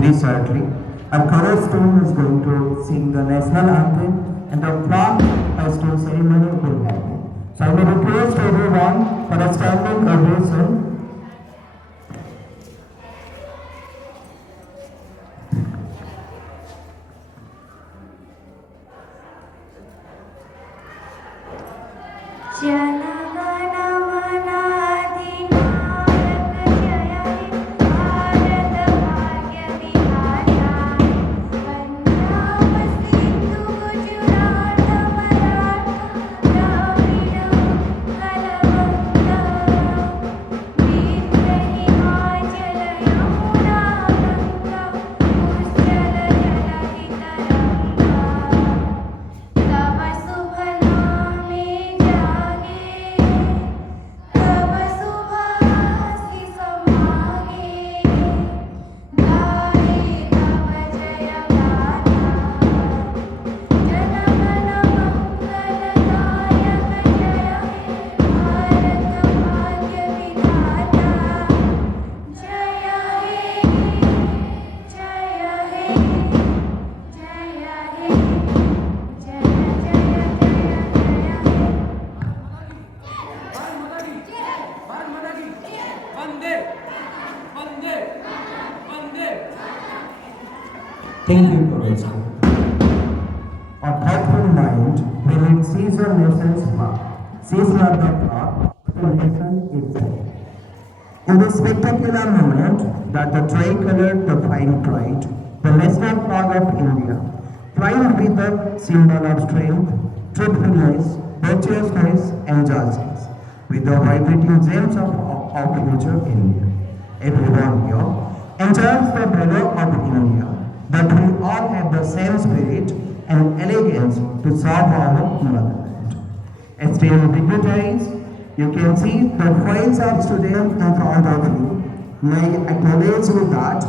very shortly. Our chorus team is going to sing the national anthem and the flag hosting ceremony will happen. So I will request everyone for a standing ovation. Thank you, Professor. A thoughtful mind, when it sees a nation's flag, sees not the flag, the nation itself. In this spectacular moment that the tricolor defines pride, the national flag of India, flying with the symbol of strength, truthfulness, virtuousness, and justice, with the vibrating gems of our future India. Everyone here enjoys the valor of India, that we all have the same spirit and elegance to serve our motherland. Esteemed dignitaries, you can see the files of students in front of you. May I acknowledge you that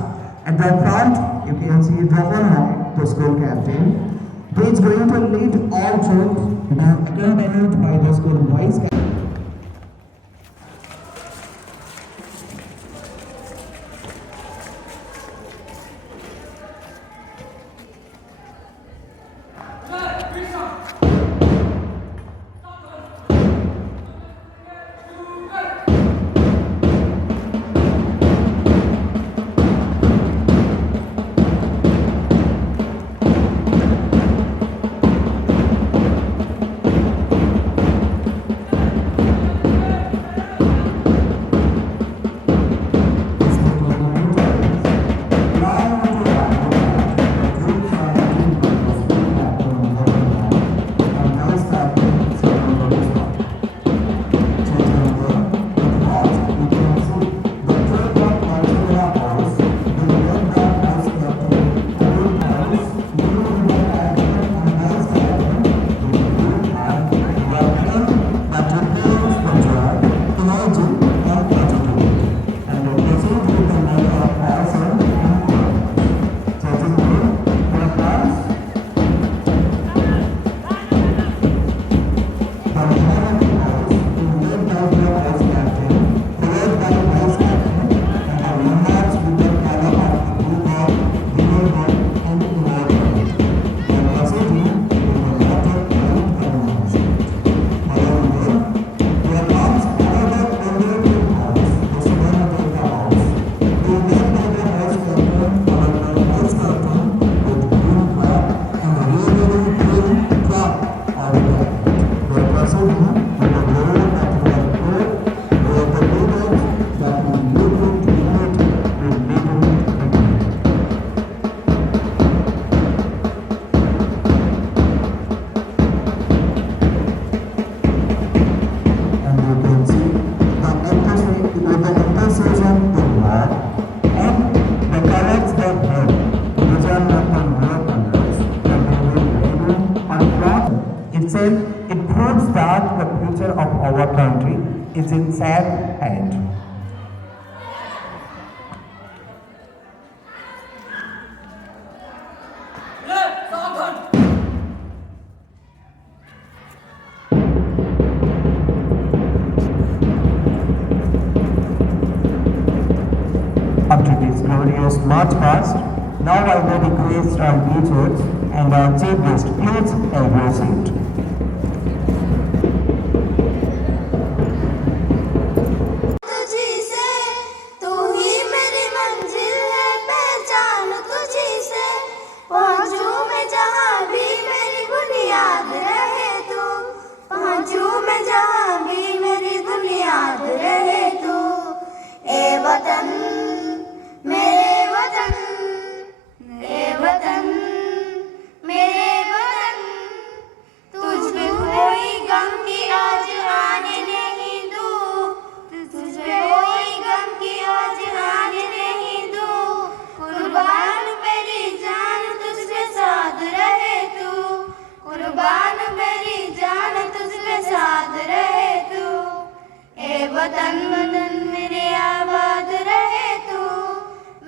at the front you can see Dhawan, the school captain, who is going to lead all troops, accompanied by the school vice captain. It proves that the future of our country is in safe hand. After this glorious march past, Now I will request our teachers and our chief guest, please have your seat. तुझी से तू ही मेरी मंजिल है, पहचान तुझी से पहुंचूं मैं जहां भी मेरी बुनियाद रहे तू, पहुंचूं मैं जहां भी मेरी बुनियाद रहे तू। ए वतन मेरे वतन, ए वतन मेरे वतन, तुझ पे कोई गम की आज आने नहीं दूं, तुझ पे कोई गम की आज आने नहीं दूं। कुर्बान मेरी जान तुझ पे साथ रहे तू, कुर्बान मेरी जान तुझ पे साथ रहे तू। ए वतन वतन मेरे आबाद रहे तू,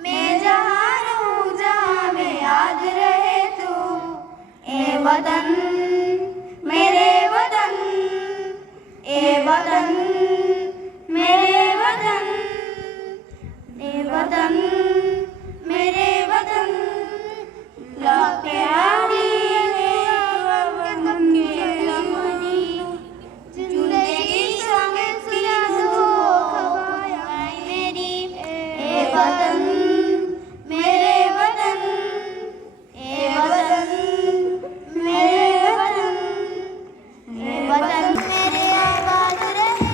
मैं जहाँ रहूँ जहाँ में याद रहे तू। ए वतन मेरे वतन, ए वतन मेरे वतन, ए वतन मेरे वतन, लग प्यारी वतन के लमनी, जिंदगी संग सिया हो खवाया मेरी। ए वतन मेरे वतन, ए वतन मेरे वतन, ए वतन मेरे आबाद रहे।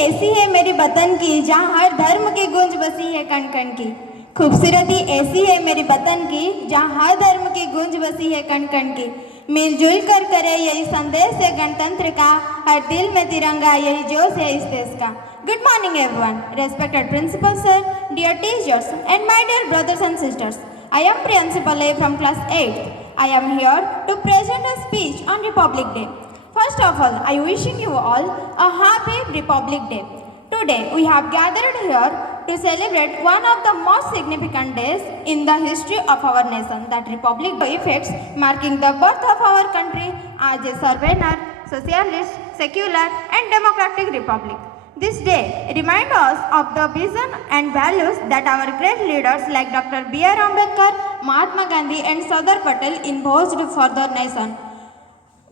ऐसी है मेरे वतन की जहाँ हर धर्म की गूंज बसी है कण कण की। खूबसूरती ऐसी है मेरे वतन की जहाँ हर धर्म की गूंज बसी है कण कण की। मिलजुल कर करे यही संदेश है गणतंत्र का, हर दिल में तिरंगा यही जोश है इस देश का। Good morning everyone, respected principal sir, dear teachers and my dear brothers and sisters. I am Principal A from class 8th. I am here to present a speech on Republic Day. First of all, I wishing you all a happy Republic Day. Today we have gathered here to celebrate one of the most significant days in the history of our nation, that Republic Day effects marking the birth of our country as a sovereign, socialist, secular and democratic republic. This day reminds us of the vision and values that our great leaders like Dr. B.R. Ambedkar, Mahatma Gandhi and Sardar Patel imposed for the nation.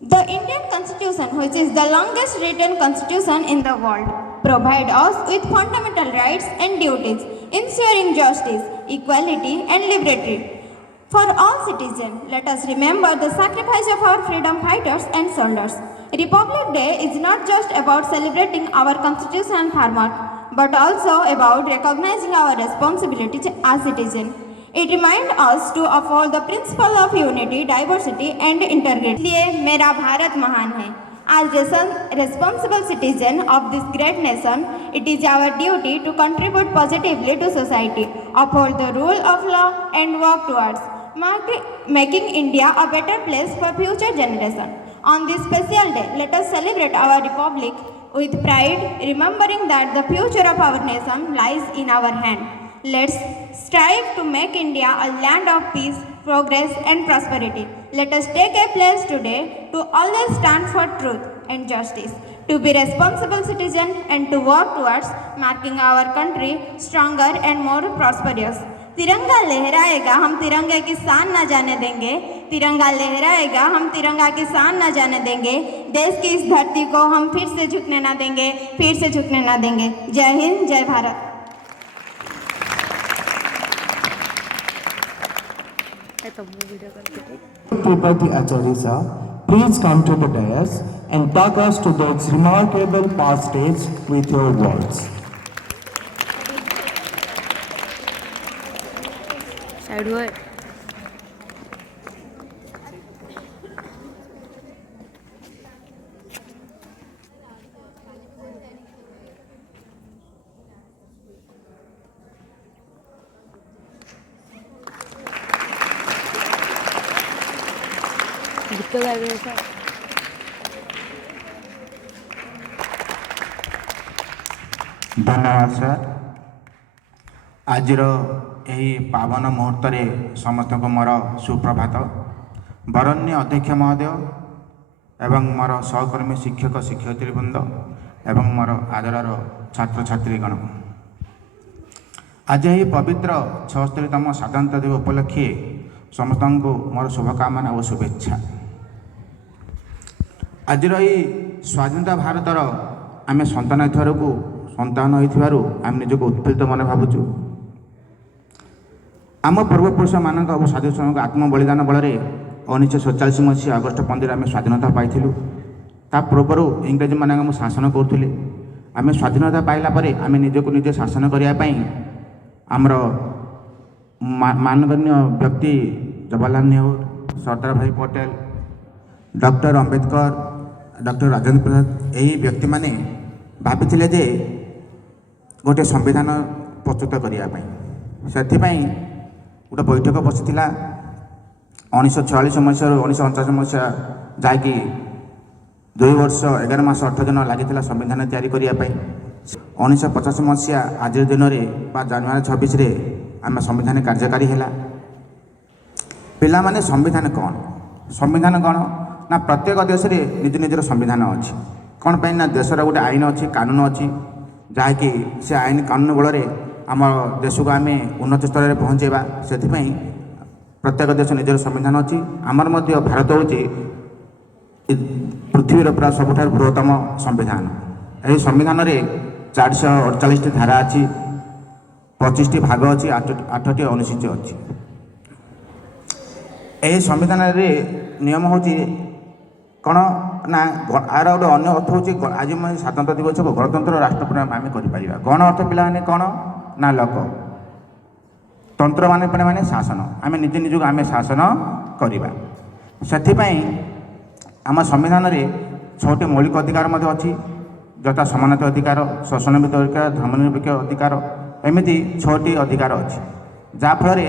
The Indian Constitution, which is the longest written constitution in the world, provides us with fundamental rights and duties, ensuring justice, equality and liberty for all citizens. Let us remember the sacrifice of our freedom fighters and soldiers. Republic Day is not just about celebrating our constitutional framework, but also about recognizing our responsibilities as citizens. It reminds us to uphold the principle of unity, diversity and integrity. इसलिए मेरा भारत महान है. As responsible citizen of this great nation, it is our duty to contribute positively to society, uphold the rule of law and work towards making India a better place for future generations. On this special day, let us celebrate our republic with pride, remembering that the future of our nation lies in our hand. Let's strive to make India a land of peace, progress and prosperity. Let us take a place today to always stand for truth and justice, to be responsible citizens and to work towards making our country stronger and more prosperous. तिरंगा लहराएगा, हम तिरंगे की शान न जाने देंगे। तिरंगा लहराएगा, हम तिरंगा की शान न जाने देंगे। देश की इस धरती को हम फिर से झुकने ना देंगे, फिर से झुकने ना देंगे। जय हिंद, जय Bharat. Tripati Acharya sir, please come to the dais and talk us to those remarkable past days with your words. Edward. गीत गाइबे सर। धन्यवाद सर। आज यही पावन मुहूर्त समस्त को मोर सुप्रभात। बरण्य अध्यक्ष महोदय एवं मोर सहकर्मी शिक्षक शिक्षयित्री वृंद एवं मोर आदरर छात्र छात्रीगण, आज यही पवित्र 76तम साधारणतन्त्र दिवस उपलक्षे समस्त को मोर शुभकामना और शुभेच्छा। आज स्वाधीनता भारतर आम संतान हो आम निजक उत्फुल्लित मन भावुँ। आम पूर्वपुरुष मान स्वाधीन आत्म बलिदान बल 1947 मसीहा अगस्ट 15 आम स्वाधीनता पाइलु। ता पूर्व इंग्रेज मान शासन करुले। आम स्वाधीनता पाइला आम निजक निजे शासन करने आमर मानगण्य व्यक्ति जवाहरलाल नेहरू, सरदार भाई पटेल, डॉक्टर अंबेडकर, डॉक्टर राजेंद्र प्रसाद यही व्यक्ति माने भाभी जे गोटे संविधान प्रस्तुत करने से गोटे बैठक बसीला 1946 मसीह 1949 मसीहा जहाँकि 2 वर्ष 11 मास 8 दिन लगी संविधान तैयारी करने। 1950 मसीहा आज दिन में जनवरी 26 आम संविधान कार्यकारी है। पिला माने संविधान कौन ना प्रत्येक देश में निज निजर संविधान अच्छी कौन पाई ना देशर गोटे आईन अच्छी कानून अच्छी जहाँकि से आईन कानून बल आम देश को आम उन्नत स्तर में पहुँचेबा से प्रत्येक देश निजर संविधान अच्छी। आमर मध्य भारत हूँ पृथ्वीर पूरा सबुठ बृहत्तम संविधान। यही संविधान रे 448 धारा अच्छी, 25 भाग अच्छी, 8टी अनुसूची अच्छी। यही संविधान रे नियम हूँ कौन ना आर गोटे अन्य अर्थ हूँ आज मैं साधारणतन्त्र दिवस गणतंत्र राष्ट्र आम कर गण अर्थ पिला कौन ना लोक, तंत्र माने शासन। आम निज निजक आम शासन करवा से आम संविधान रे 6टी मौलिक अधिकार अच्छी यथा समानता अधिकार, शासनविध अधिकार, धर्मनिरपेक्ष अधिकार एमती 6टी अधिकार अच्छी जहाँफल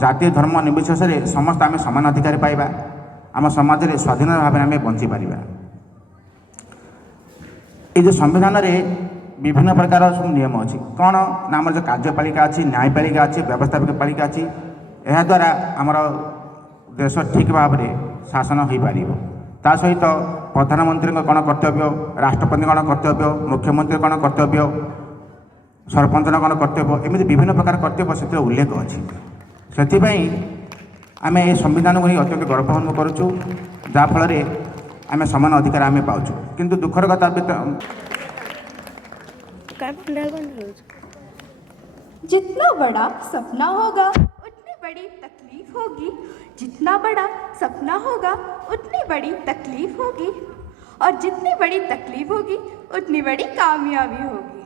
जातीय धर्म निर्विशेष समस्त आम समान अधिकार पाइबा आम समाज में स्वाधीन भाव आम बंची पार। ये जो संविधान रे विभिन्न प्रकार सब नियम अच्छी कौन ना आम जो कार्यपालिका अच्छी, न्यायपालिका अच्छी, व्यवस्थापक पालिका अच्छी। यह द्वारा आमर देश ठीक भाव में शासन हो पार। ता सहित प्रधानमंत्री कौन कर्तव्य, राष्ट्रपति कौन कर्तव्य, मुख्यमंत्री कौन कर्तव्य, सरपंच कौन कर्तव्य एमती विभिन्न प्रकार कर्तव्य से उल्लेख अच्छी। से आम ये संविधान को अत्यंत गर्व अनुभव करुँ जहाँफल आम समान अधिकार आम पाचु। किंतु दुखर कथा जितना बड़ा सपना होगा उतनी बड़ी तकलीफ होगी, जितना बड़ा सपना होगा उतनी बड़ी तकलीफ होगी, और जितनी बड़ी तकलीफ होगी उतनी बड़ी कामयाबी होगी।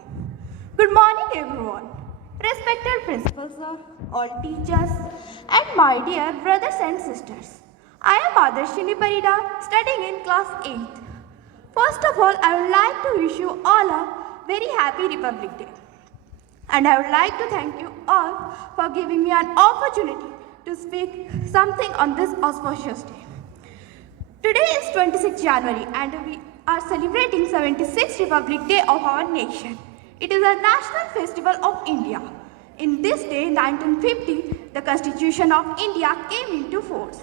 Good morning everyone, respected principal sir, all teachers and my dear brothers and sisters. I am Adarshini Parida, studying in class 8th. First of all, I would like to wish you all a very happy Republic Day. And I would like to thank you all for giving me an opportunity to speak something on this auspicious day. Today is 26th January and we are celebrating 76th Republic Day of our nation. It is a national festival of India. In this day, 1950, the Constitution of India came into force.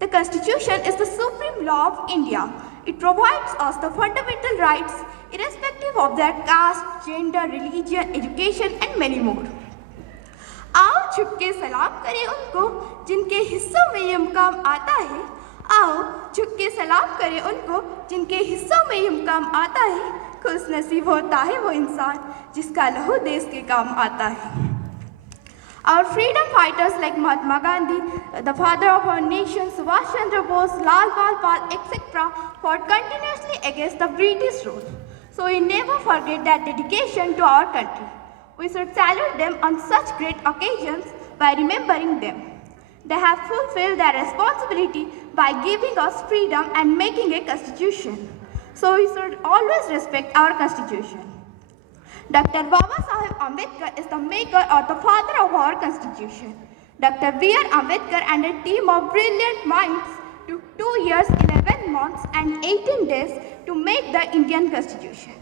The Constitution is the supreme law of India. It provides us the fundamental rights irrespective of their caste, gender, religion, education and many more. आओ झुक के सलाम करें उनको जिनके हिस्सों में ये मुकाम आता है। आओ झुक के सलाम करें उनको जिनके हिस्सों में ये मुकाम आता है। खुश नसीब होता है वो इंसान जिसका लहू देश के काम आता है। Our freedom fighters like Mahatma Gandhi, the father of our nation, Subhash Chandra Bose, Lal Pal, etc. fought continuously against the British rule. So we never forget their dedication to our country. We should salute them on such great occasions by remembering them. They have fulfilled their responsibility by giving us freedom and making a constitution. So we should always respect our constitution. Dr. Baba Saheb Ambedkar is the maker or the father of our constitution. Dr. B.R. Ambedkar and a team of brilliant minds took 2 years, 11 months and 18 days to make the Indian constitution.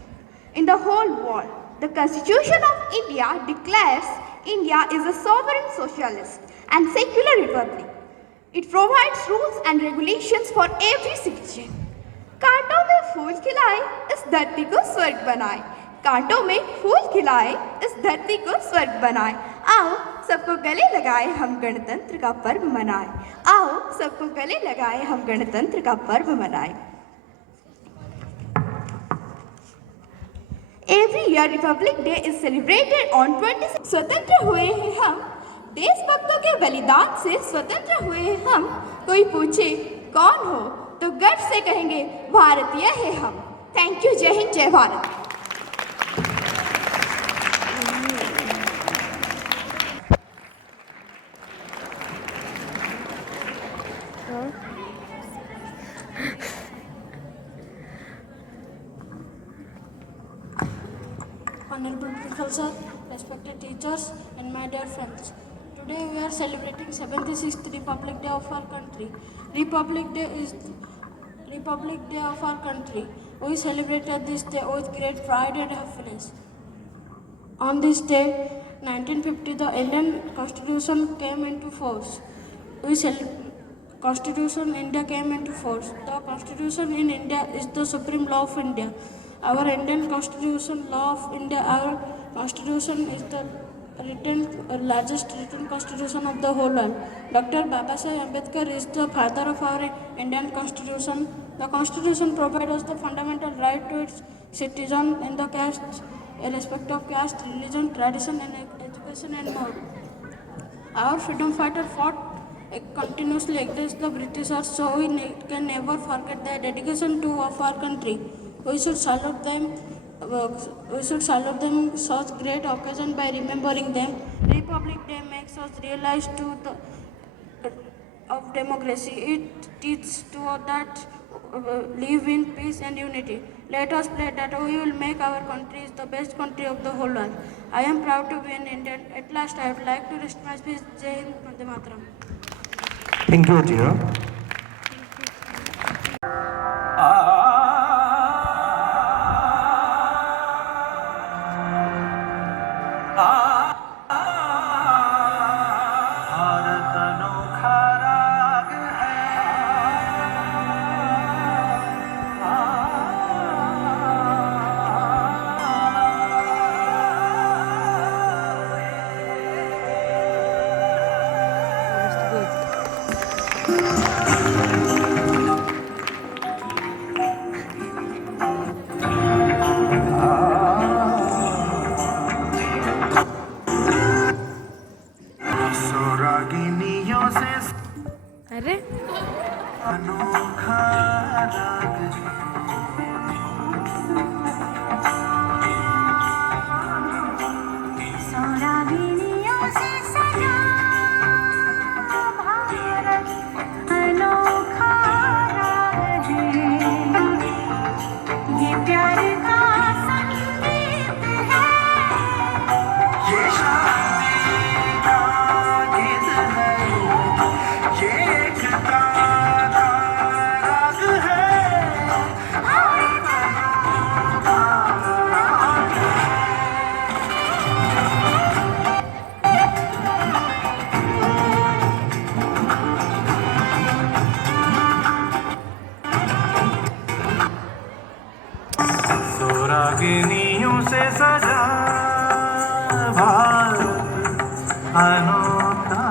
In the whole world, the Constitution of India declares India is a sovereign socialist and secular republic. It provides rules and regulations for every citizen. कांटों में फूल खिलाए, इस धरती को स्वर्ग बनाए। कांटों में फूल खिलाए, इस धरती को स्वर्ग बनाए। आओ सबको गले लगाए, हम गणतंत्र का पर्व मनाए। आओ सबको गले लगाए, हम गणतंत्र का पर्व मनाए। Every year Republic Day is celebrated on 26। स्वतंत्र हुए हैं हम, देशभक्तों के बलिदान से स्वतंत्र हुए हैं हम। कोई पूछे कौन हो तो गर्व से कहेंगे भारतीय है हम। Thank you. जय हिंद, जय Bharat. Honorable Professor, respected teachers, and my dear friends. Today we are celebrating 76th Republic Day of our country. Republic Day of our country. We celebrated this day with great pride and happiness. On this day, 1950, the Indian Constitution came into force. Constitution India came into force. The Constitution in India is the supreme law of India. Our Indian Constitution, law of India, our Constitution is the largest written constitution of the whole world. Dr. Babasaheb Ambedkar is the father of our Indian Constitution. The Constitution provides us the fundamental right to its citizen in the caste, irrespective of caste, religion, tradition, and education and more. Our freedom fighter fought continuously against the Britishers, so we can never forget their dedication to of our country. We should salute them. Such great occasion by remembering them. Republic Day makes us realize of democracy. It teaches to us that live in peace and unity. Let us pray that we will make our country the best country of the whole world. I am proud to be an Indian. At last, I would like to rest my speech. Jai Hind, Vande Mataram. Thank you, dear. अरे रागिनियों से सजा भारत अनोखा।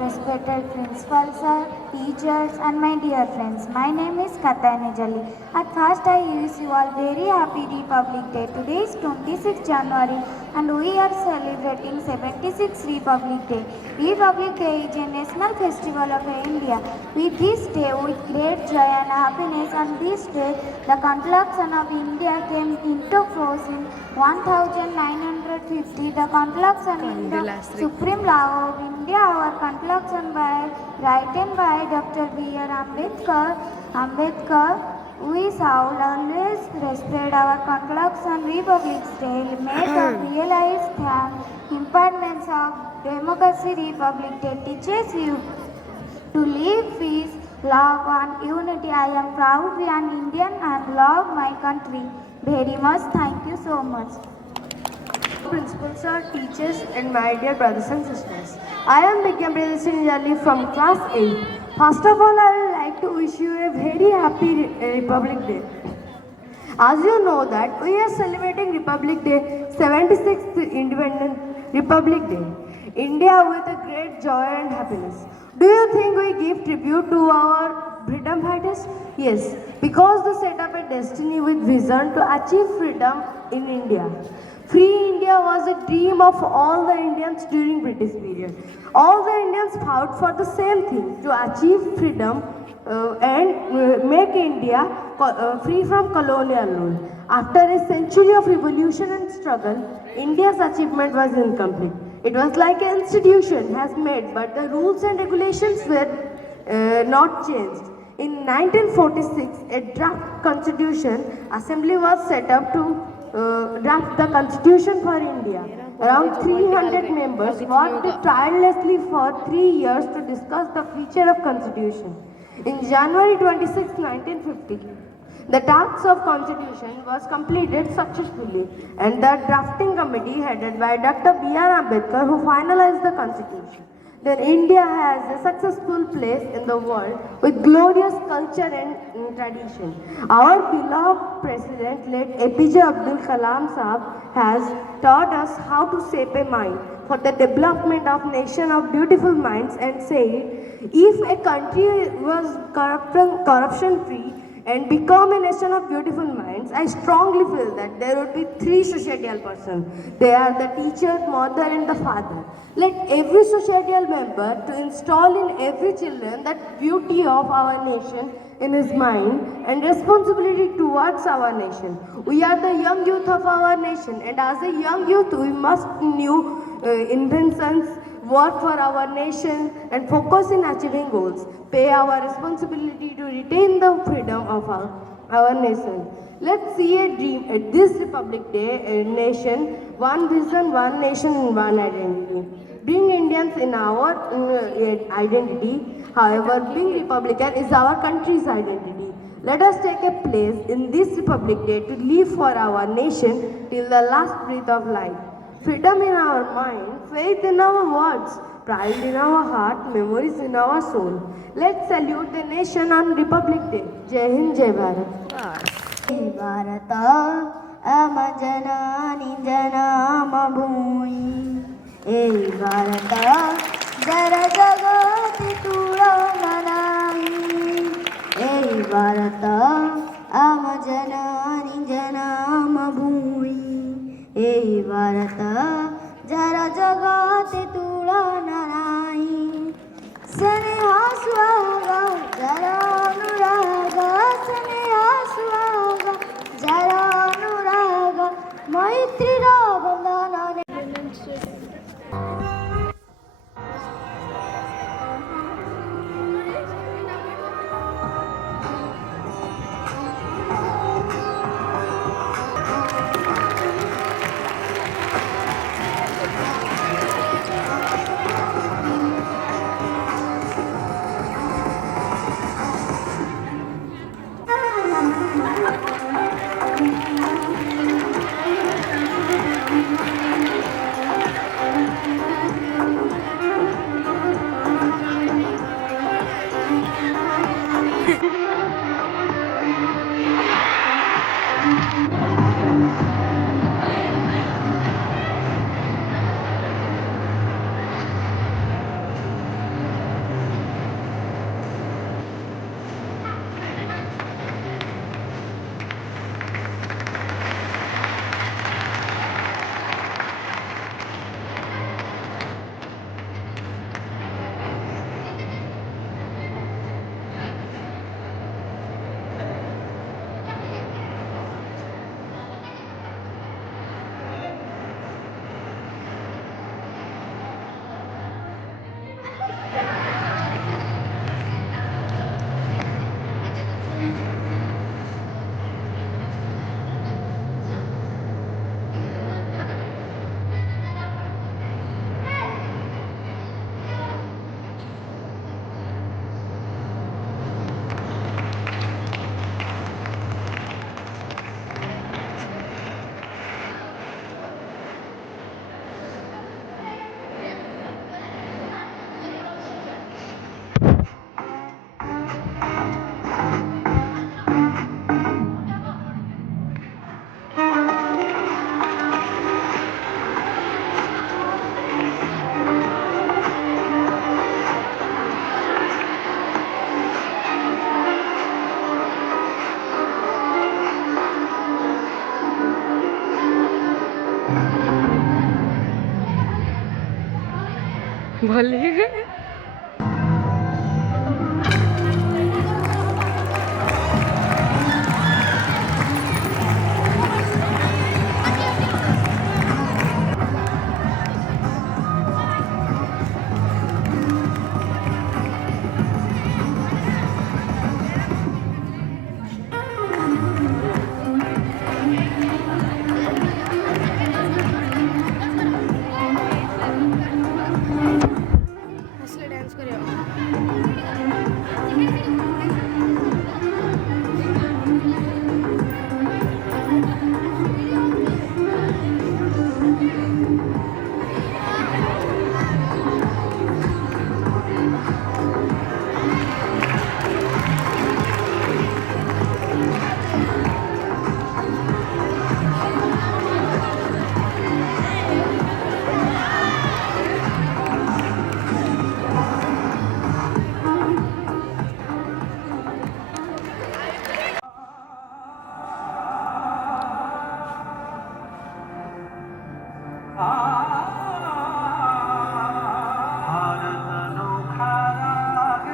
Respected Principal Sir, teachers and my dear friends, my name is Katayani Jali. At first I wish you all very happy Republic Day. Today is 26th January and we are celebrating 76th Republic Day. Republic Day is a national festival of India. With this day with great joy and happiness, on this day the Constitution of India came into force in 1950. The Constitution is the supreme law of India. Our Constitution written by Dr. B.R. Ambedkar. We shall always respect our Constitution. Republic Day made us realize the importance of democracy. Republic Day teaches you to live peace, love and unity. I am proud to be an Indian and love my country very much. Thank you so much. Principals, sir, teachers, and my dear brothers and sisters. I am Bigyan Jali from class 8. First of all, I would like to wish you a very happy Republic Day. As you know that we are celebrating Republic Day, 76th Independent Republic Day. India with a great joy and happiness. Do you think we give tribute to our freedom fighters? Yes, because they set up a destiny with vision to achieve freedom in India. Free India was a dream of all the Indians during British period. All the Indians fought for the same thing, to achieve freedom and make India free from colonial rule. After a century of revolution and struggle, India's achievement was incomplete. It was like an institution has made, but the rules and regulations were not changed. In 1946, a draft constitution assembly was set up to draft the constitution for India. Around 300 members worked tirelessly for 3 years to discuss the future of constitution. In January 26, 1950, the task of constitution was completed successfully, and the drafting committee headed by Dr. B.R. Ambedkar who finalized the constitution. Then India has a successful place in the world with glorious culture and tradition. Our beloved President, late APJ Abdul Kalam Sahab, has taught us how to shape a mind for the development of nation of beautiful minds and said, if a country was corruption free and become a nation of beautiful minds, I strongly feel that there would be 3 societal persons. They are the teacher, mother and the father. Let every societal member to install in every children that beauty of our nation in his mind and responsibility towards our nation. We are the young youth of our nation, and as a young youth we must new inventions, work for our nation and focus in achieving goals, pay our responsibility to retain the freedom of our nation. Let's see a dream at this Republic Day, a nation, one vision, one nation and one identity. Being Indians in our identity, however, being Republican is our country's identity. Let us take a place in this Republic Day to live for our nation till the last breath of life. Freedom in our mind, faith in our words, pride in our heart, memories in our soul. Let's salute the nation on Republic Day. Jai Hind, Jai Bharat. Jai Bharata, ama janani janama bhumi. Jai Bharata, jara jagati tulana nahi. Jai Bharata, ama janani janama bhumi. Jai Bharata, jara jagati tulana nahi. Sneha swaga, jara anuraga, sneha swaga, jara anuraga, maitri ra bandhana. भले असले dance करियो भारत अनोखा राग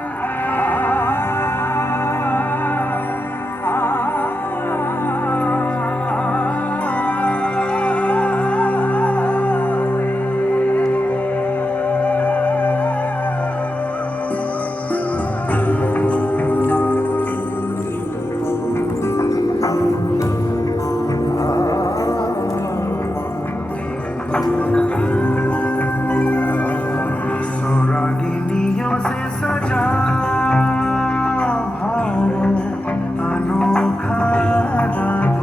सोरागिनियों से सजा भारत अनोखा राग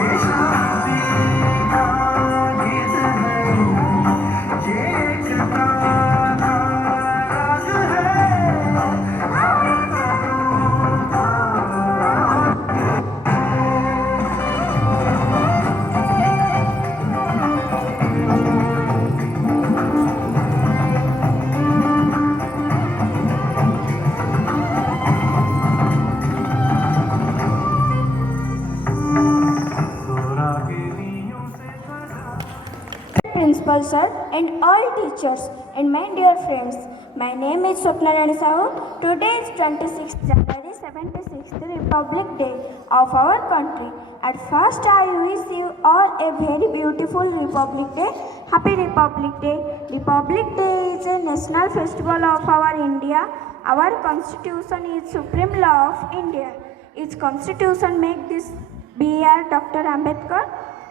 ये शादी का गीत है, ये एकता का राग है, भारत अनोखा सोरागिनियों से सजा Principal sir and all teachers and my dear friends, my name is Swapna Rani Sahu. Today is 26th January 76th Republic Day of our country. At first I wish you all a very beautiful Republic Day. Happy Republic Day. Republic Day is a national festival of our India. Our constitution is supreme law of India. Its constitution makes this B.R. Dr. Ambedkar.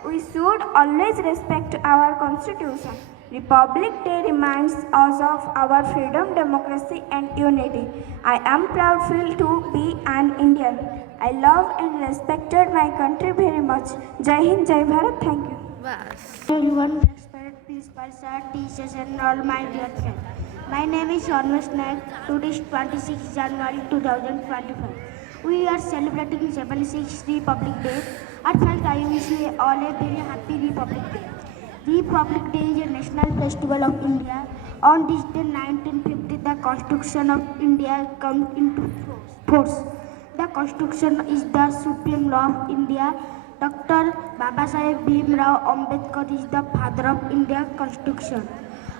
We should always respect our constitution. Republic Day reminds us of our freedom, democracy and unity. I am proud to be an Indian. I love and respected my country very much. Jai Hind, Jai Bharat. Thank you. बस Everyone, respected principal, sir, teachers, and all my dear friends. My name is Sharmesh Naik. Today is 26 January 2025. We are celebrating 76th Republic Day. At first, I wish you all a very happy Republic Day. Republic Day is a national festival of India. On this day, 1950, the Constitution of India comes into force. The Constitution is the supreme law of India. Dr. Babasaheb Bhimrao Ambedkar is the father of India Constitution.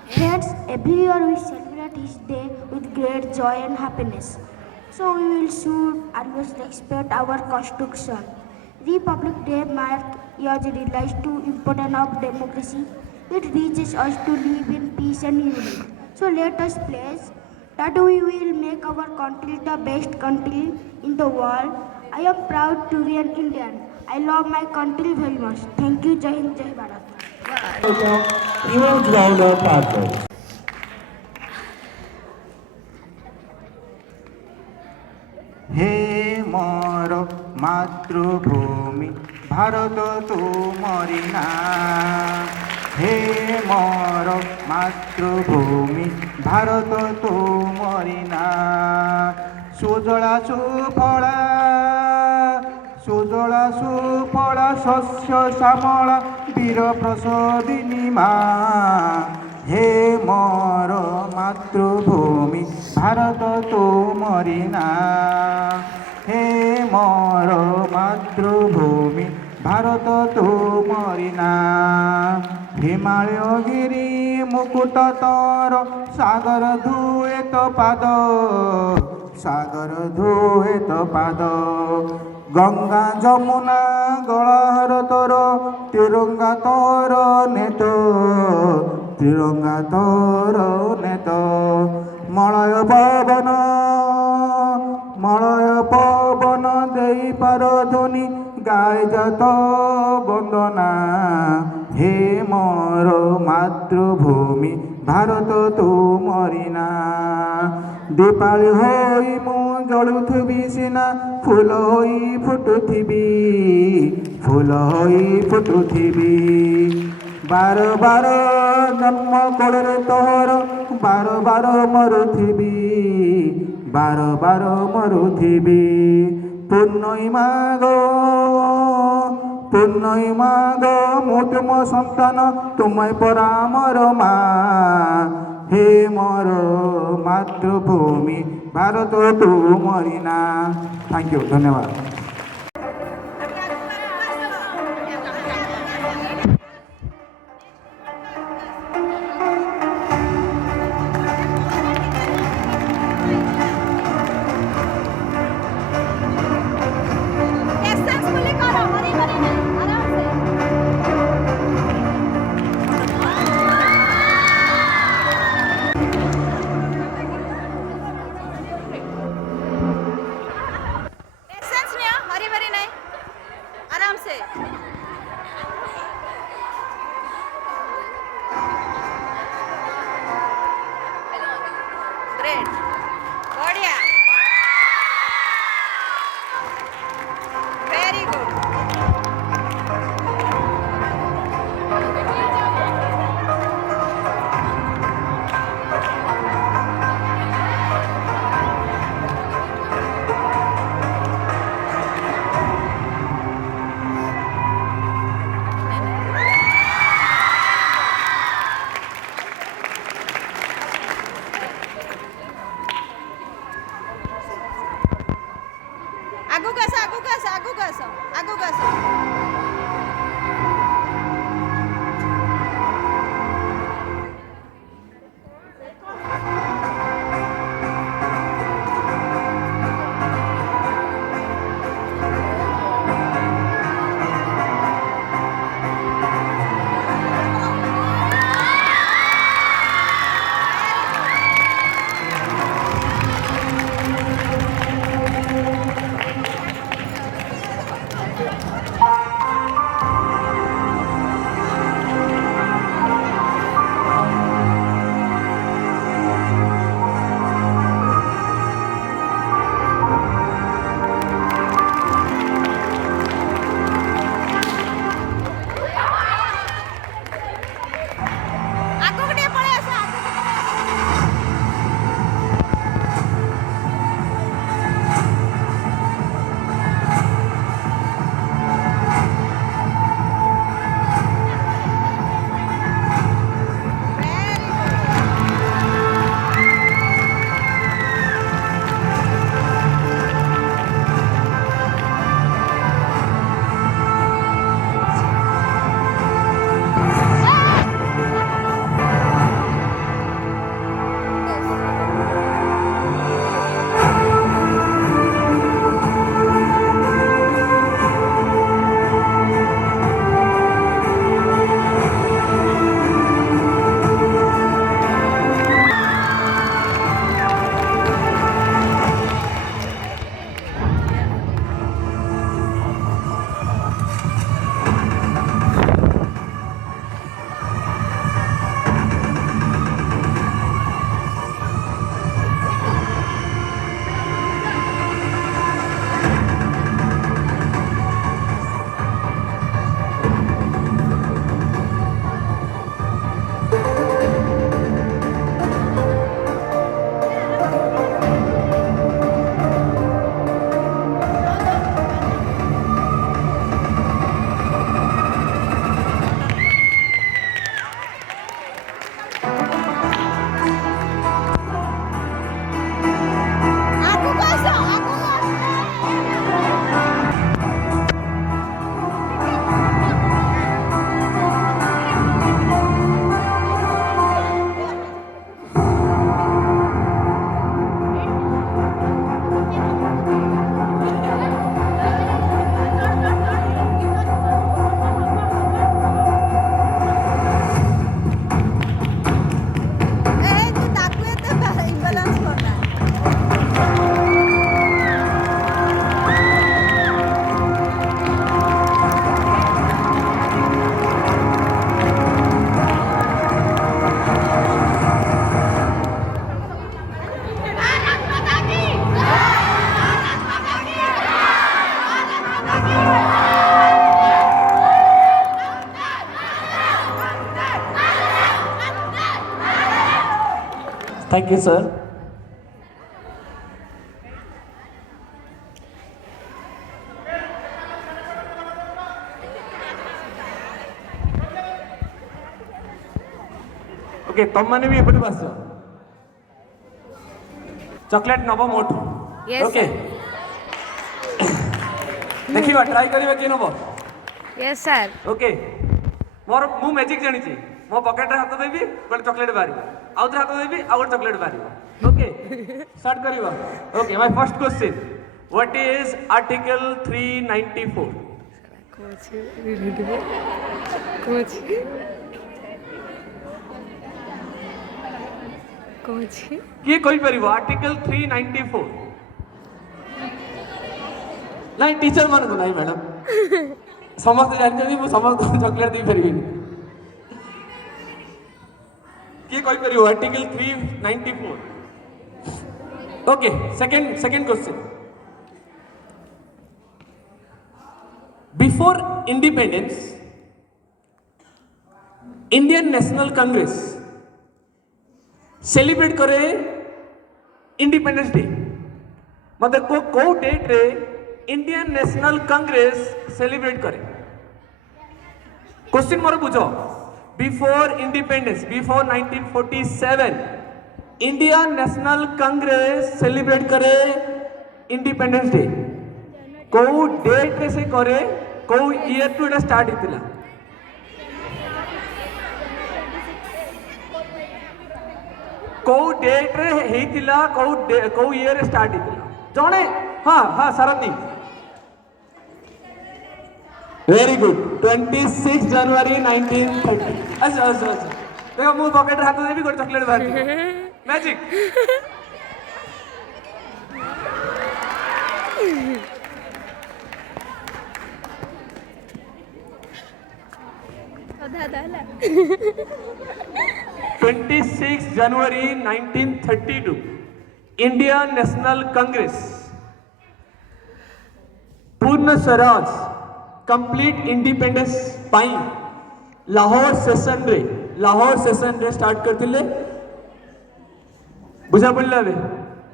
Friends, every year we celebrate his day with great joy and happiness. So we should always respect our Constitution. Republic Day marks as realized to importance of democracy. It teaches us to live in peace and unity. So let us pledge that we will make our country the best country in the world. I am proud to be an Indian. I love my country very much. Thank you. Jai Hind, Jai Bharat. Huge round of applause. हे मोर मातृभूमि भारत तुमरी ना हे मोर मातृभूमि भारत तुमरी ना सुजला सुफला सुजला ଉଜ୍ଜଳା ସୁଫଳା ଶସ୍ୟ ଶ୍ୟାମଳା ବୀର ପ୍ରସଦିନୀ ମା हे मोर मातृभूमि भारत तुमरी ना हे मोर मातृभूमि भारत तुमरी ना हिमालय गिरी मुकुट तोर सागर धुए तो पाद सागर धुए तो पाद गंगा जमुना गलाहर तोर तिरंगा तोर नेत तिरंगा तोर नेत मलय पवन देई पार ध्वनि गाय जात वंदना हे मोर मातृभूमि भारत तुमरी ना दीपाली होई मु जलुथबी सिना फूल होई फुटुथिबी बार बार जन्म कोड़े तोहर बार बार मरुथिबी बार बार मरुथिबी पूर्णिमा गो मु तुम संतान तुम्हें परा मोर मा हे मोर मातृभूमि भारत तुमरी ना थैंक यू धन्यवाद आगू कैसा थैंक यू सर। ओके तुम मैंने भी एपटे बस चॉकलेट नब मोठू। Yes, ओके देखिए ट्राई करिवा कि नब। Yes sir. ओके मोर मु मैजिक जानी मो पॉकेट रे हाथ देबी गोटे चॉकलेट बाहर आउ थे हाथ देबी आउ गोटे चॉकलेट बाहर। ओके स्टार्ट करिवा। Okay my first question what is article 394? किए कहि परिबो आर्टिकल 394? नहीं टीचर मान को नहीं मैडम समस्त जानते मु समस्त चॉकलेट दे परिबिनी। किए कहि परिबो article 394? Okay second question before independence Indian National Congress celebrate करे इंडिपेंडेंस डे मतलब को डेट रे इंडियन नेशनल कांग्रेस सेलिब्रेट करे। क्वेश्चन मोर बुझो before independence before 1947 Indian National Congress celebrate करे इंडिपेंडेंस डे को डेट रे से करे को ईयर टू एटा स्टार्ट हितिला? को डेट रे हेतिला को ईयर रे स्टार्ट हितिला जणे? हाँ हाँ सारथी वेरी गुड 26 जनवरी 1930। अच्छा अच्छा अच्छा देखो मु पॉकेट हाथ देबी गोटे चॉकलेट बाहर मैजिक। दादा 26 जनवरी 1932 Indian National Congress Purna Swaraj complete independence पाई लाहौर सेशन रे स्टार्ट करथिले। बुझा पड़ला बे?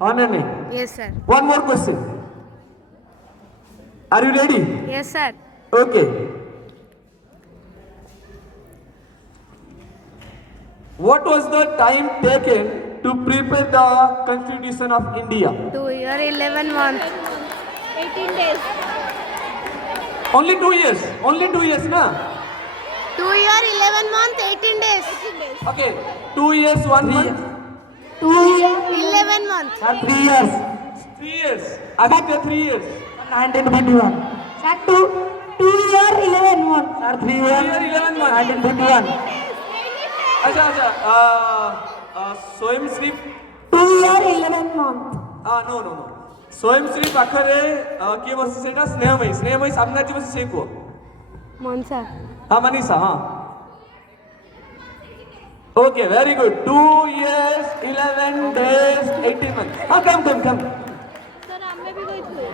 हाँ ना नहीं? Yes sir. One more question are you ready? Yes sir. Okay what was the time taken to prepare the constitution of India? 2 year 11 months 18 days Only 2 years na? 2 year 11 months 18 days Okay 2 years 1 month 2 year 11 months Sir, 3 years. 3 years Aditya 3 years 1951. Sir, two year 11 months. Sir, 3 3 years. year 11 month 1951. अच्छा स्वयं Shri 2 year 11 months. No स्वयं श्री पाखरे किए बस सेटा स्नेहमयी सामने जी बस से को मनसा हाँ मनीषा हाँ okay very good 2 years 11 days 18 months हाँ कम सर आमे भी गइथले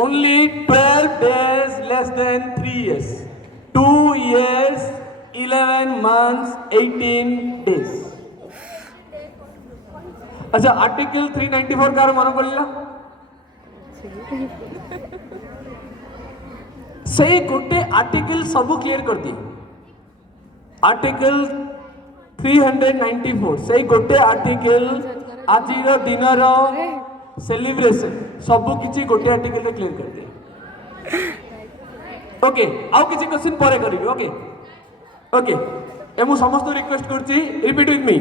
only 12 days less than 3 years 2 years 11 months 18 days अच्छा आर्टिकल 394 कार मन पड़ला से गोटे आर्टिकल सब क्लियर कर दी आर्टिकल 394 से गोटे आर्टिकल आज दिन सेलिब्रेशन सब किसी गोटे आर्टिकल रे क्लियर कर दे। ओके आउ किसी क्वेश्चन परे करिबी। ओके ओके ए मु समस्त रिक्वेस्ट करछि रिपीट विथ मी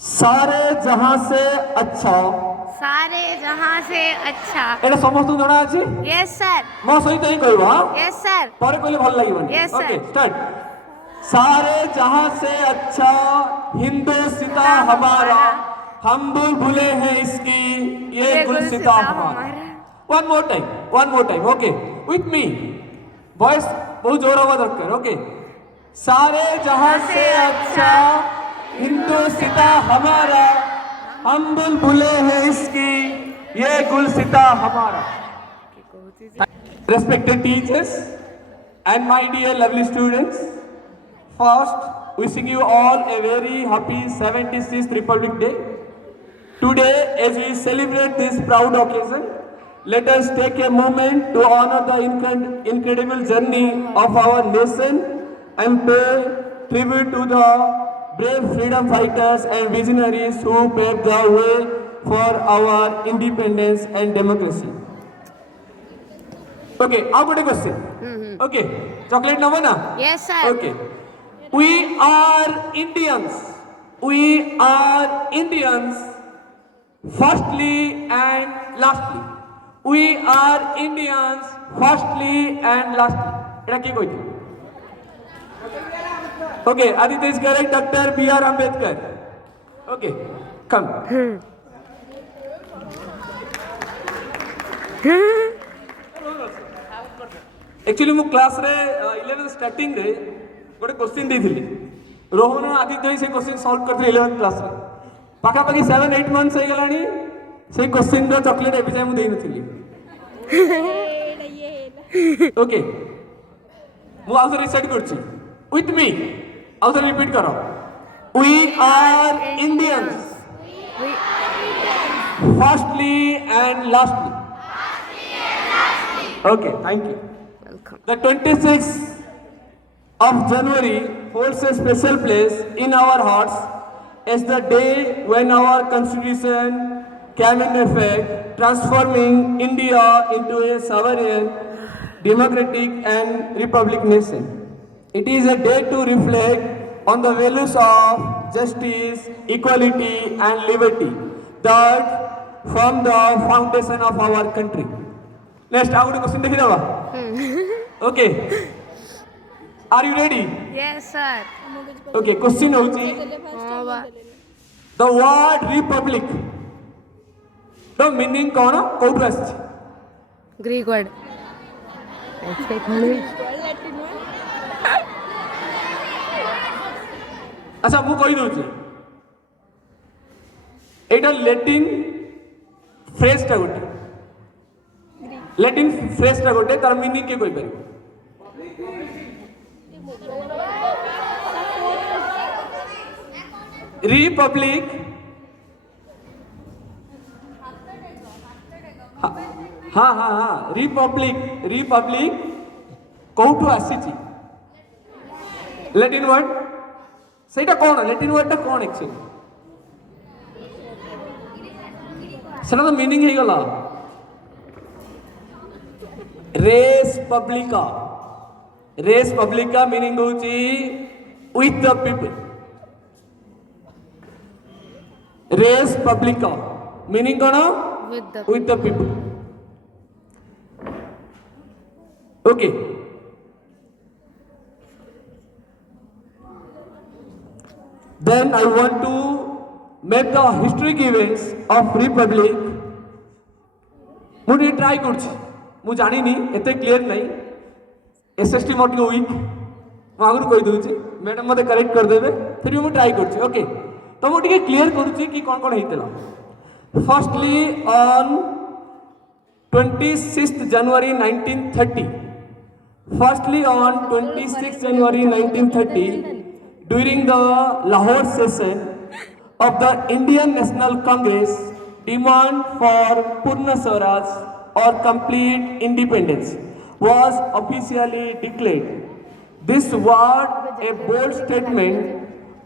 सारे जहां से अच्छा एटा समस्त जणा अछि? Yes sir. मो सहित ही कहबो हां यस सर। परे कहले भल लागिबनी। Yes, sir. ओके स्टार्ट सारे जहां से अच्छा हिंदुस्तां हमारा हम बुलबुले हैं इसकी ये गुलसिता हमारा। One more time okay with me voice बहुत जोर आवाज दरकार। ओके सारे जहां से अच्छा हिंदुस्तां हमारा हम बुलबुले हैं इसकी ये गुलसिता हमारा। respected teachers, and my dear lovely students, first wishing you all a very happy 76th Republic Day. Today, as we celebrate this proud occasion, let us take a moment to honor the incredible journey of our nation and pay tribute to the brave freedom fighters and visionaries who paved the way for our independence and democracy. Okay, now got a question. Okay, chocolate number na? Yes, sir. Okay. We are Indians. We are Indians. Firstly and lastly. We are Indians. Firstly and lastly. এটা কি কইতে? Okay, Aditya is correct. Dr. B.R. Ambedkar. Okay, come. Actually, ମୁଁ କ୍ଲାସରେ 11 ଷ୍ଟାର୍ଟିଂରେ ଗୋଟେ question ଦେଇଥିଲି। ରୋହନ ଆଦିତ୍ୟ ହିଁ ସେ question solve କରିଥିଲେ 11 କ୍ଲାସରେ। ପାଖାପାଖି 7-8 ମନ୍ଥସ୍ ହେଇଗଲାଣି ସେଇ କ୍ୱେଶ୍ଚିନ୍ର ଚକୋଲେଟ୍ ଏବେ ଯାଏଁ ମୁଁ ଦେଇନଥିଲି। ଓକେ, ମୁଁ ଆଉ ଥରେ ରିସାଇଟ୍ କରୁଛି ୱିଥ୍ ମି, ଆଉ ଥରେ ରିପିଟ୍ କର। We are Indians firstly and lastly. Okay, thank you. Welcome. The 26th of January holds a special place in our hearts as the day when our constitution came in effect, transforming India into a sovereign, democratic and republic nation. It is a day to reflect on the values of justice, equality and liberty that form the foundation of our country. Next, I would question देखी दबा. Okay. Are you ready? Yes, sir. Okay. Question होची. The word republic. The meaning कौन? Code rust. Greek word. अच्छा वो कही दूची. एटा Latin phrase टा गोटे. Latin phrase टा गोटे तार मीनिंग के कोई पारे. रिपब्लिक हाँ हाँ हाँ रिपब्लिक रिपब्लिक कौटू आसीची लेटिन वर्ड सेटा कौन लेटिन वर्ड टा कौन एक्चुअली सेटा तो मीनिंग ही गला रेस पब्लिका मीनिंग होची विथ द पीपल. रेस पब्लिका मीनिंग कौन with the people. Okay. Then I want to make the historic events of republic. मुझे ट्राई करछि मु जानी नी एते क्लियर नहीं एसएसटी मोट के वीक मु आगु कहि दोछि मैडम मते करेक्ट कर देबे फिर मु ट्राई करछि. ओके तो मु टिके क्लियर करछि कि कोन कोन हेतला. Firstly, on 26th January 1930. Firstly, on 26th January 1930, during the Lahore session of the Indian National Congress, demand for Purna Swaraj or complete independence was officially declared. This was a bold statement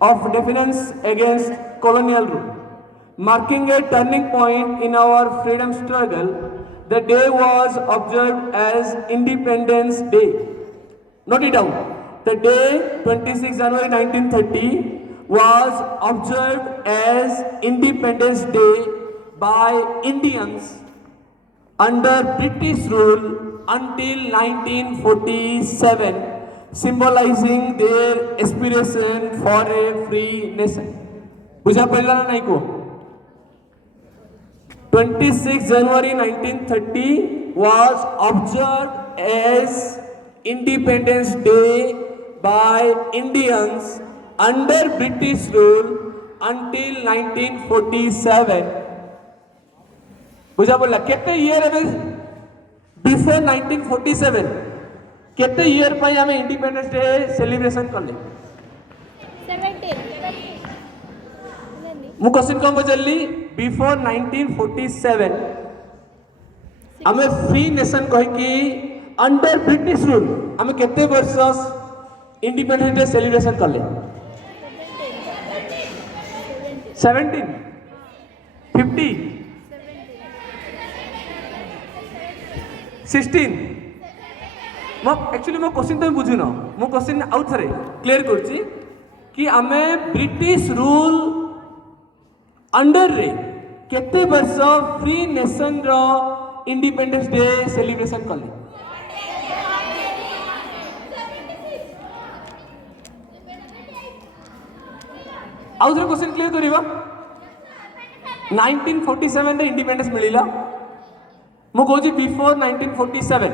of defiance against colonial rule, marking a turning point in our freedom struggle. The day was observed as Independence Day. Note it down. The day 26 January 1930 was observed as Independence Day by Indians under British rule until 1947, symbolizing their aspiration for a free nation. बुझा पड़ला ना नहीं को? 26 January 1930 was observed as Independence Day by Indians under British rule until 1947. बुझा बोला कितने year है before 1947 केते ईयर पे आम इंडिपेंडेंस डे सेलिब्रेशन कले मु क्वेश्चन कौन पचारि बिफोर 1947 आम फ्री नेशन कहीकि अंडर ब्रिटिश रूल आम केते वर्ष इंडिपेंडेंस डे सेलिब्रेशन कले 17 50 16 मो एक्चुअली मो क्वेश्चन तुम बुझुन मो क्वेश्चन आउ थे क्लियर करुच्ची कि आम ब्रिटिश रूल अंडर रे केते वर्ष फ्री नेशन रो इंडिपेंडेंस डे सेलिब्रेशन कले आउ थे क्वेश्चन क्लियर करिवा 1947 रे इंडिपेंडेंस मिलिला मु कहूँ बिफोर 1947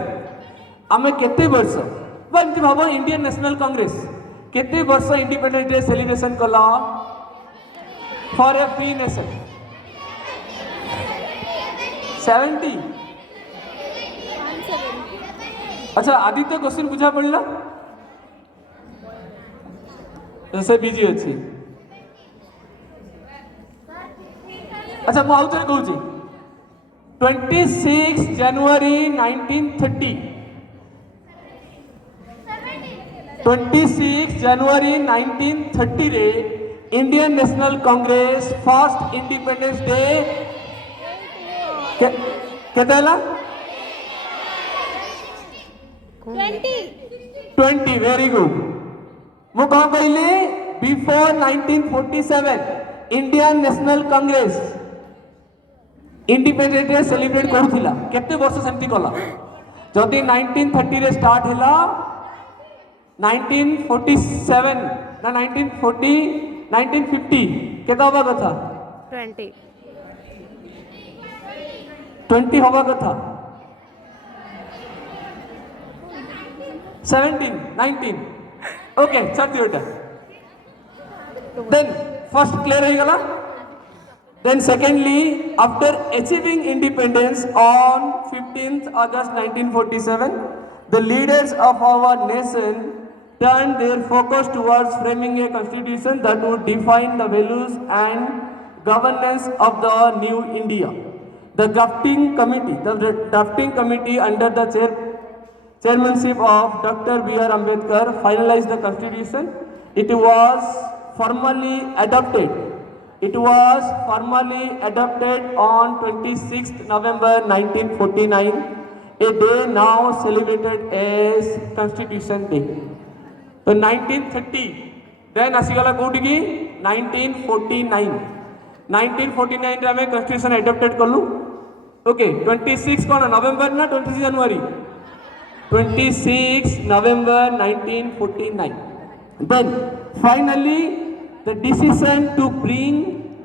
आम केते वर्ष एमती भाव इंडियन नेशनल कांग्रेस केते वर्ष इंडिपेंडेंस डे सेलिब्रेशन कला फॉर ए फ्री नेशन 70 अच्छा आदित्य क्वेश्चन बुझा पड़ला से बिजी अच्छी अच्छा मु आउ थे कहूँ 26 जनवरी 1930 26 जनवरी 1930 रे Indian National Congress first independence day केतेला 20 वेरी गुड मु कौन कहली before 1947 Indian National Congress independence day celebrate करूला केते वर्ष सेमती कला जदि 1930 रे स्टार्ट हैला 1947 ना 1940 1950 केते होबा कथा 20 होबा कथा 17 19 ओके छाड़ दियो एटा देन फर्स्ट क्लियर हो गला Then secondly, after achieving independence on 15th August 1947, the leaders of our nation turned their focus towards framing a constitution that would define the values and governance of the new India. The drafting committee under the chairmanship of Dr. B.R. Ambedkar finalized the constitution. It was formally adopted on 26th November 1949, a day now celebrated as Constitution Day. तो 1930 then आसीगला कोठी की 1949 रे हमें constitution adopted करलु okay 26 कोन नवंबर ना 26 जनवरी 26 November 1949 then finally the decision to bring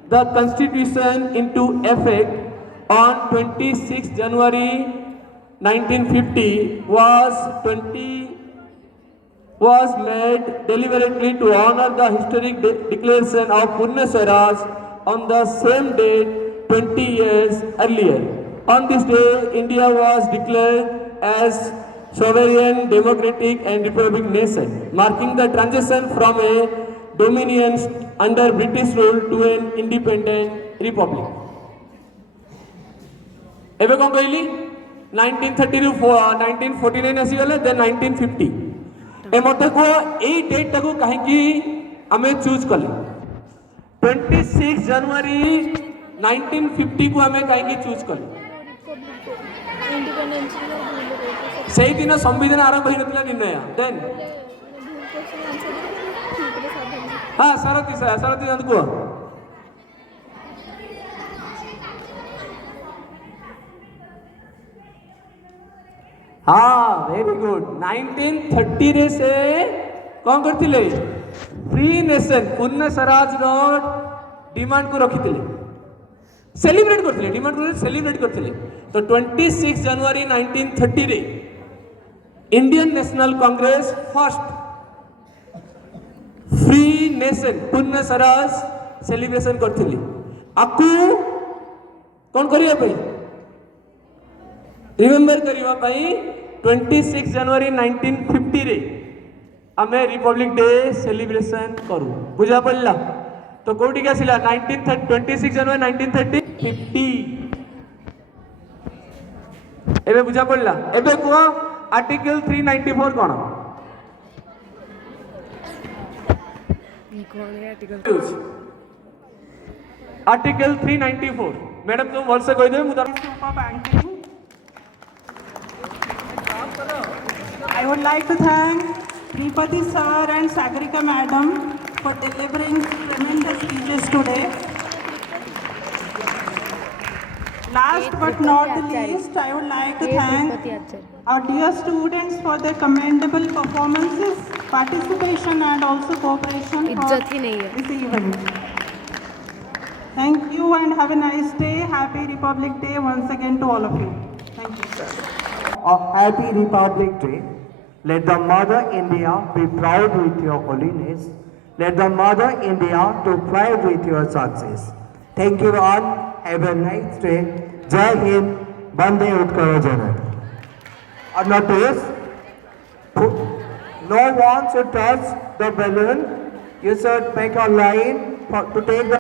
the constitution into effect on 26 January 1950 was made deliberately to honor the historic declaration of Purna Swaraj on the same date 20 years earlier. On this day, India was declared as sovereign, democratic and republic nation, marking the transition from a dominion under British rule to an independent republic. एबे कौन कहली 1930 ରୁ 1949 आसी गले then 1950 ए मते को एई date टाको काहे कि हमें चूज कले 26 जनवरी 1950 को हमें काहे कि चूज कले सेही दिन संविधान आरंभ होई नथिला निर्णय देन हाँ सारथी जानत को हाँ वेरी गुड 1930 रे से कौन करथिले फ्री नेशन पुण्य स्वराज रो डिमांड को रखिथिले सेलिब्रेट करथिले डिमांड को सेलिब्रेट करथिले तो 26 जनवरी 1930 रे Indian National Congress first free nation पुण्य स्वराज सेलिब्रेशन करथिली आकु कौन करिया पे रिमेंबर करिवा पई 26 जनवरी 1950 रे आमे रिपब्लिक डे सेलिब्रेशन करू बुझा पड़ला तो कोठी के आसिला 26 जनवरी 1930 50 एबे बुझा पड़ला एबे को आर्टिकल 394 कोन आर्टिकल 394 मैडम तुम वर्ड से कहि दे मु I would like to thank Sripati sir and Sagarika madam for delivering tremendous speeches today. Last but not the least, I would like to thank our dear students for their commendable performances, participation and also cooperation for this event. Thank you and have a nice day. Happy Republic Day once again to all of you. Thank you, sir. A happy Republic Day. Let the Mother India be proud with your holiness. Let the Mother India to thrive with your success. Thank you all. Have a nice day. Jai Hind. Bande Utkara Janani. On notice, no one should touch the balloon. You should make a line to take the